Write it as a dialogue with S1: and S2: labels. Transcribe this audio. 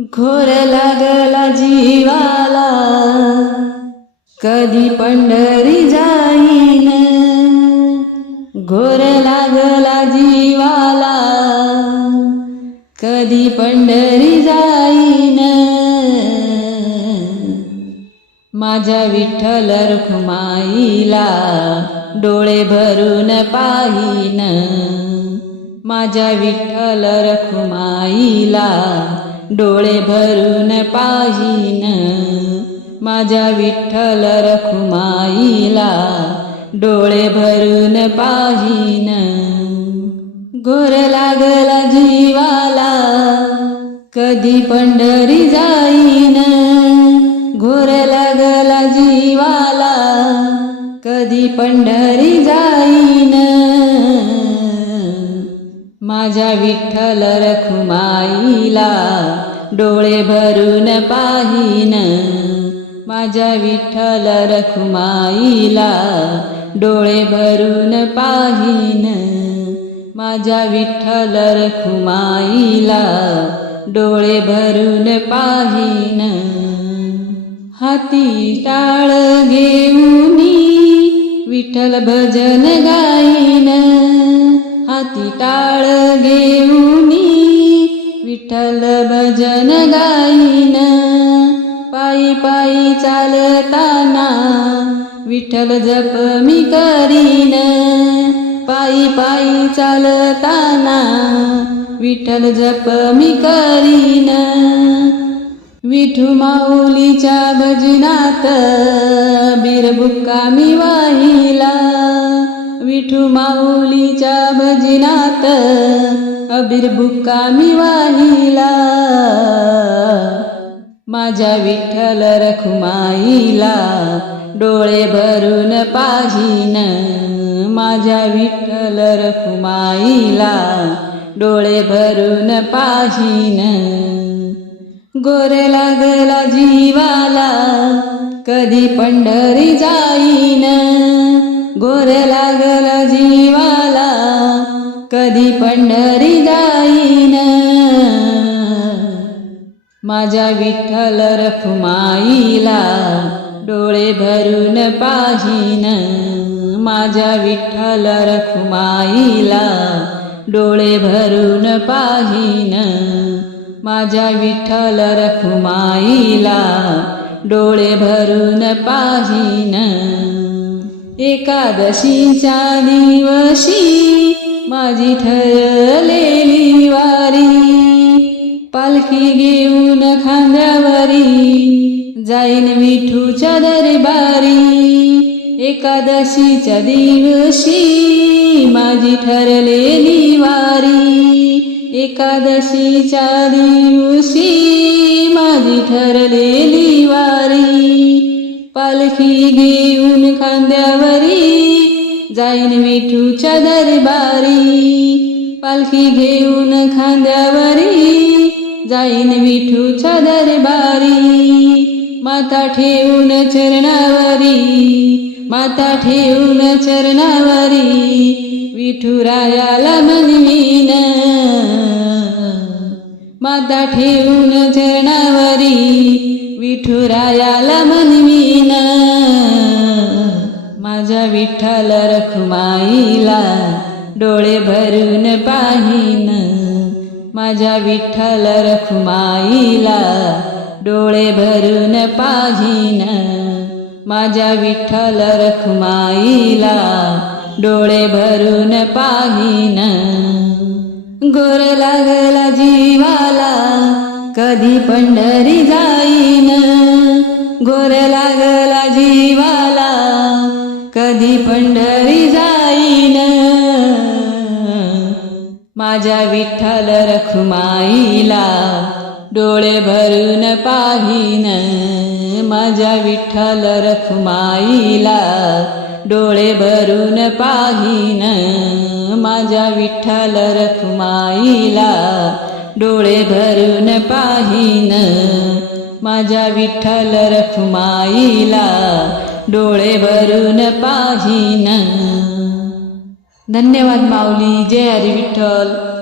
S1: घोर लागला जीवाला. कधी पंढरी जाईन. घोर लागला जीवाला. कधी पंढरी जाईन. माझ्या विठ्ठल रुखमाईला डोळे भरून पाहीन. माझ्या विठ्ठल रखुमाईला डोळे भरून पाहीन. माझ्या विठ्ठल रखुमाईला डोळे भरून पाहीन. गोर लागला जीवाला कधी पंढरी जाईन. घोर लागला जीवाला कधी पंढरी जाईन. माझ्या विठ्ठल रखुमाईला डोळे भरून पाहीन. माझ्या विठ्ठल रखुमाईला डोळे भरून पाहीन. माझ्या विठ्ठल रखुमाईला डोळे भरून पाहीन. हाती टाळ घेऊन विठ्ठल भजन गाईन. हाती टाळ घेऊनी विठ्ठल भजन गाईन पायी पायी चालताना विठ्ठल जप मी करीन. पायी पायी चालताना विठ्ठल जप मी करीन. विठू माऊलीच्या भजनात बिरबुक्का मी वाहिला. विठू माऊलीच्या भजनात अबिरबुक्का मी वाहिला. माझ्या विठ्ठल रखुमाईला डोळे भरून पाहिन. माझ्या विठ्ठल रखुमाईला डोळे भरून पाहिन. गोरे लागला जीवाला कधी पंढरी जाईन. गोरे लागला कधी पंढरी जाईन. माझ्या विठ्ठल रखुमाईला डोळे भरून पाहिन. माझ्या विठ्ठल रखुमाईला डोळे भरून पाहिन. माझ्या विठ्ठल रखुमाईला डोळे भरून पाहिन. एकादशीच्या दिवशी माझी ठरलेली वारी पालखी घेऊन खांद्यावरी जाईन विठूच्या दरबारी. एकादशीच्या दिवशी माझी ठरलेली वारी एकादशीच्या दिवशी माझी ठरलेली वारी. पालखी घेऊन खांद्यावरी जाईन विठूच्या दरबारी पालखी घेऊन खांद्यावरी. जाईन विठूच्या दरबारी माता ठेवून चरणावरी. माता ठेवून चरणावरी विठुरायाला मनवीन. माता ठेवून चरणावरी विठुरायाला मनवीन. माझ्या विठ्ठल रखुमाईला डोळे भरून पाहिन. माझ्या विठ्ठल रखुमाईला डोळे भरून पाहिन. माझ्या विठ्ठल रखुमाईला डोळे भरून पाहिन. गोर लागला जीवाला कधी पंढरी जाईन. गोर लागला जीवाला कधी पंढरी जाईन? माझ्या विठ्ठल रखुमाईला डोळे भरून पाहीन. माझ्या विठ्ठल रखुमाईला डोळे भरून पाहीन. माझ्या विठ्ठल रखुमाईला डोळे भरून पाहीन. माझ्या विठ्ठल रखुमाईला डोळे भरून पाहिन. धन्यवाद माऊली जय हरी विठ्ठल.